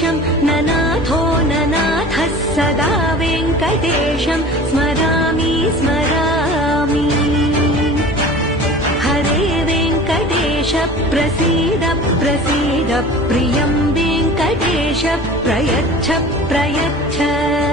वेङ्कटेशं ननाथो ननाथः सदा वेङ्कटेशं स्मरामि स्मरामि। हरे वेङ्कटेश प्रसीद प्रसीद प्रियं वेङ्कटेश प्रयच्छ प्रयच्छ।